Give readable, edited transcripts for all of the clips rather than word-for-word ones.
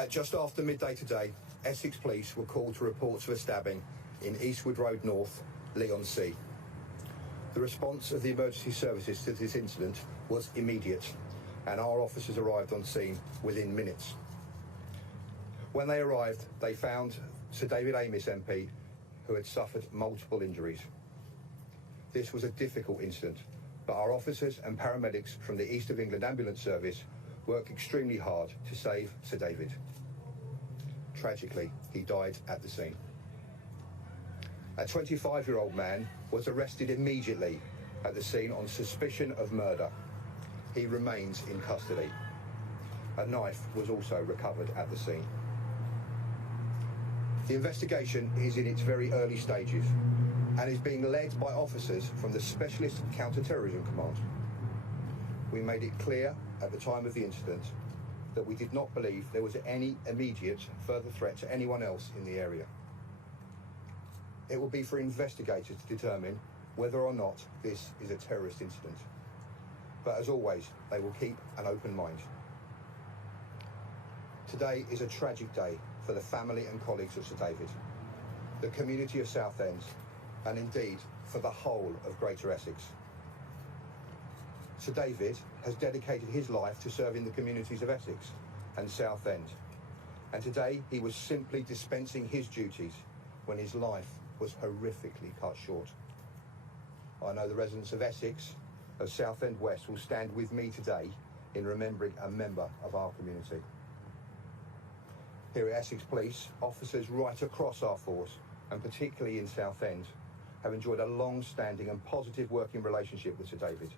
At just after midday today, Essex Police were called to reports of a stabbing in Eastwood Road North, Leigh-on-Sea. The response of the emergency services to this incident was immediate, and our officers arrived on scene within minutes. When they arrived, they found Sir David Amess MP, who had suffered multiple injuries. This was a difficult incident, but our officers and paramedics from the East of England Ambulance Service worked extremely hard to save Sir David. Tragically, he died at the scene. A 25-year-old man was arrested immediately at the scene on suspicion of murder. He remains in custody. A knife was also recovered at the scene. The investigation is in its very early stages and is being led by officers from the Specialist Counter-Terrorism Command. We made it clear at the time of the incident that we did not believe there was any immediate further threat to anyone else in the area. It will be for investigators to determine whether or not this is a terrorist incident. But as always, they will keep an open mind. Today is a tragic day for the family and colleagues of Sir David, the community of Southend, and indeed for the whole of Greater Essex. Sir David has dedicated his life to serving the communities of Essex and Southend, and today he was simply dispensing his duties when his life was horrifically cut short. I know the residents of Essex, of Southend West, will stand with me today in remembering a member of our community. Here at Essex Police, officers right across our force, and particularly in Southend, have enjoyed a long-standing and positive working relationship with Sir David,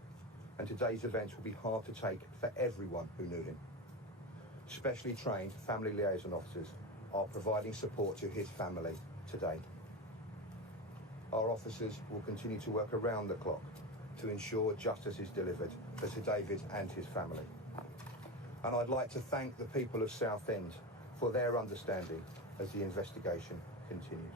and today's event will be hard to take for everyone who knew him. Specially trained family liaison officers are providing support to his family today. Our officers will continue to work around the clock to ensure justice is delivered for Sir David and his family. And I'd like to thank the people of Southend for their understanding as the investigation continues.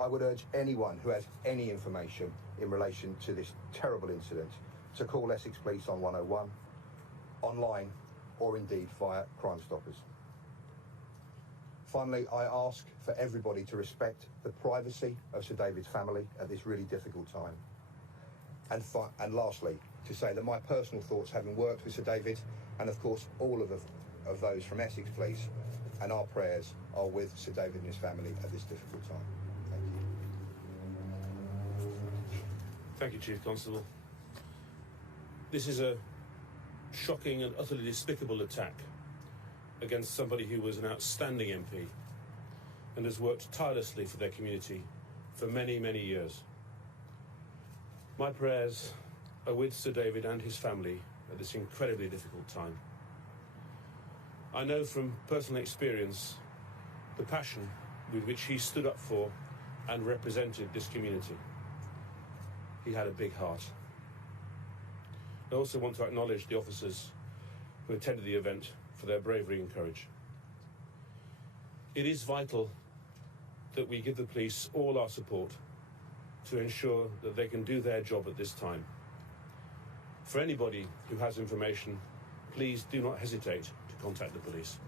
I would urge anyone who has any information in relation to this terrible incident to call Essex Police on 101, online, or indeed via Crime Stoppers. Finally, I ask for everybody to respect the privacy of Sir David's family at this really difficult time. And lastly, to say that my personal thoughts, having worked with Sir David, and of course all of those from Essex Police, and our prayers are with Sir David and his family at this difficult time. Thank you. Thank you, Chief Constable. This is a shocking and utterly despicable attack against somebody who was an outstanding MP and has worked tirelessly for their community for many, many years. My prayers are with Sir David and his family at this incredibly difficult time. I know from personal experience the passion with which he stood up for and represented this community. He had a big heart. I also want to acknowledge the officers who attended the event for their bravery and courage. It is vital that we give the police all our support to ensure that they can do their job at this time. For anybody who has information, please do not hesitate to contact the police.